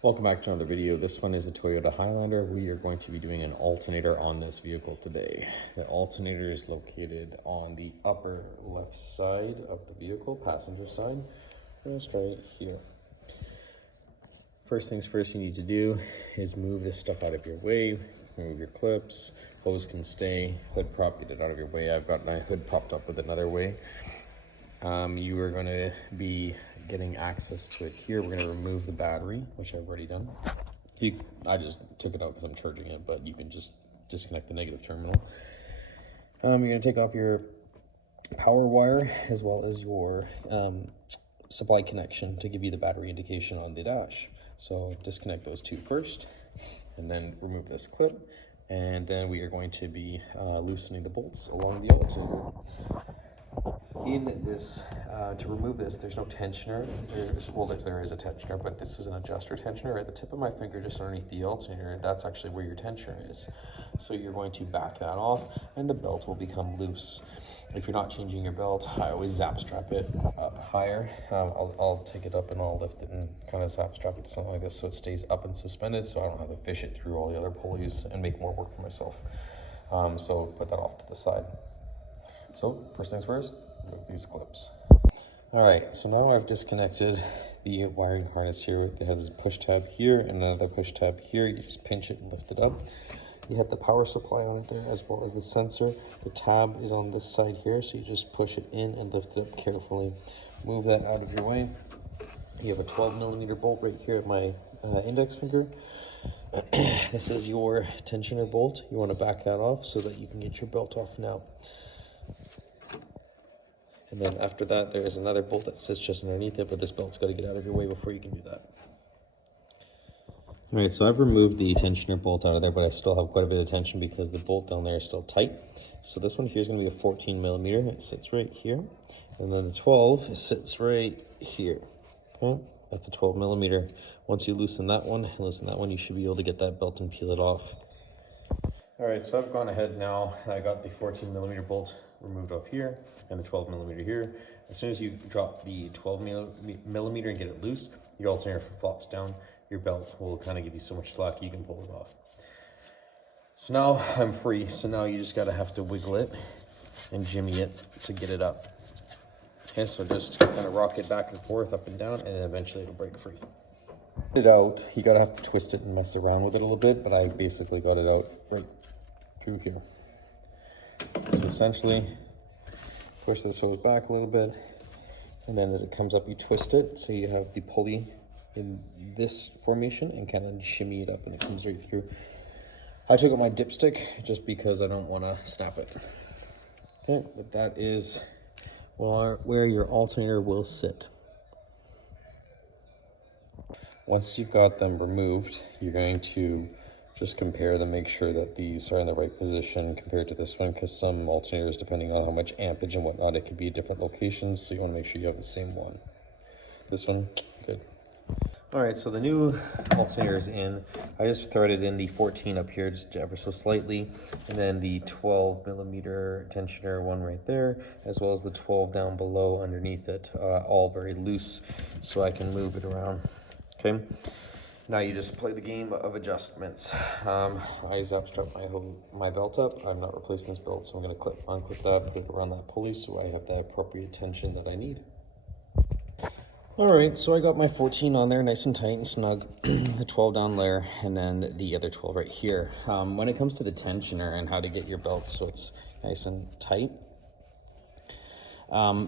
Welcome back to another video. This one is a Toyota Highlander. We are going to be doing an alternator on this vehicle today. The alternator is located on the upper left side of the vehicle, passenger side, just right here. First things first you need to do is move this stuff out of your way, remove your clips, hose can stay, hood prop, get it out of your way. I've got my hood propped up with another way. You are going to be getting access to it here. We're going to remove the battery, which I've already done. I just took it out because I'm charging it, but you can just disconnect the negative terminal. You're going to take off your power wire as well as your supply connection to give you the battery indication on the dash. So disconnect those two first and then remove this clip. And then we are going to be loosening the bolts along the alternator. In this, to remove this, there's no tensioner. There is a tensioner, but this is an adjuster tensioner at the tip of my finger, just underneath the alternator. That's actually where your tensioner is. So you're going to back that off, and the belt will become loose. If you're not changing your belt, I always zap strap it up higher. I'll take it up and I'll lift it and kind of zap strap it to something like this so it stays up and suspended, so I don't have to fish it through all the other pulleys and make more work for myself. So put that off to the side. So first things first, remove these clips. All right, so now I've disconnected the wiring harness here. It has a push tab here and another push tab here. You just pinch it and lift it up. You have the power supply on it there as well as the sensor. The tab is on this side here, so you just push it in and lift it up carefully. Move that out of your way. You have a 12mm bolt right here at my index finger. This is your tensioner bolt. You want to back that off so that you can get your belt off now. And then after that, there is another bolt that sits just underneath it, but this belt's got to get out of your way before you can do that. All right, so I've removed the tensioner bolt out of there, but I still have quite a bit of tension because the bolt down there is still tight. So this one here is going to be a 14mm. It sits right here. And then the 12 sits right here. Okay, that's a 12mm. Once you loosen that one, you should be able to get that belt and peel it off. All right, so I've gone ahead now. I got the 14mm bolt removed off here and the 12mm here. As soon as you drop the 12mm and get it loose, your alternator flops down. Your belt will kind of give you so much slack you can pull it off. So now I'm free. So now you just gotta have to wiggle it and jimmy it to get it up. Okay, so just kind of rock it back and forth, up and down, and then eventually it'll break free. Get it out, you gotta have to twist it and mess around with it a little bit, but I basically got it out right through here. So essentially, push this hose back a little bit, and then as it comes up, you twist it so you have the pulley in this formation and kind of shimmy it up and it comes right through. I took out my dipstick just because I don't want to snap it. Okay, but that is where your alternator will sit. Once you've got them removed, you're going to just compare them, make sure that these are in the right position compared to this one, because some alternators, depending on how much ampage and whatnot, it could be at different locations, so you want to make sure you have the same one. This one, good. All right, so the new alternator is in. I just threaded in the 14 up here just ever so slightly, and then the 12mm tensioner one right there, as well as the 12 down below underneath it, all very loose, so I can move it around. Okay. Now you just play the game of adjustments. I zap strap my belt up. I'm not replacing this belt, so I'm going to unclip that, put it around that pulley so I have the appropriate tension that I need. All right, so I got my 14 on there, nice and tight and snug, the 12 down there, and then the other 12 right here. When it comes to the tensioner and how to get your belt so it's nice and tight,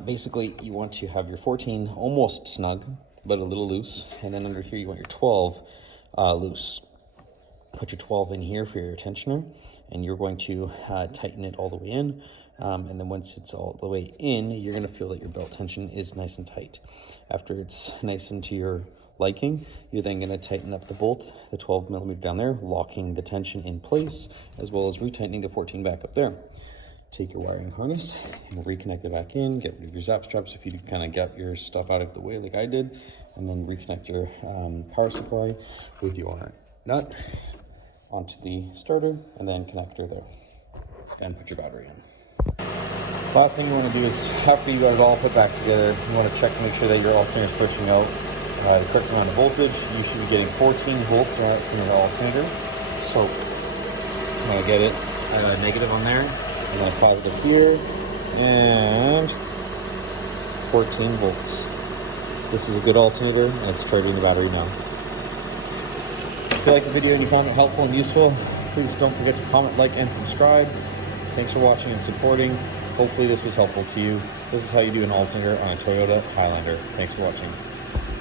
basically you want to have your 14 almost snug, but a little loose, and then under here you want your 12 loose. Put your 12 in here for your tensioner, and you're going to tighten it all the way in, and then once it's all the way in, you're going to feel that your belt tension is nice and tight. After it's nice and to your liking, you're then going to tighten up the bolt, the 12mm down there, locking the tension in place, as well as retightening the 14 back up there. Take your wiring harness and reconnect it back in, get rid of your zap straps if you kind of get your stuff out of the way like I did, and then reconnect your power supply with your nut onto the starter and then connector there. Then put your battery in. Last thing you want to do is, after you got it all put back together, you want to check to make sure that your alternator is pushing out. the correct amount of voltage. You should be getting 14 volts from your alternator. So I'm gonna get it negative on there, and then positive here, and 14 volts. This is a good alternator, and it's charging the battery now. If you like the video and you found it helpful and useful, please don't forget to comment, like, and subscribe. Thanks for watching and supporting. Hopefully this was helpful to you. This is how you do an alternator on a Toyota Highlander. Thanks for watching.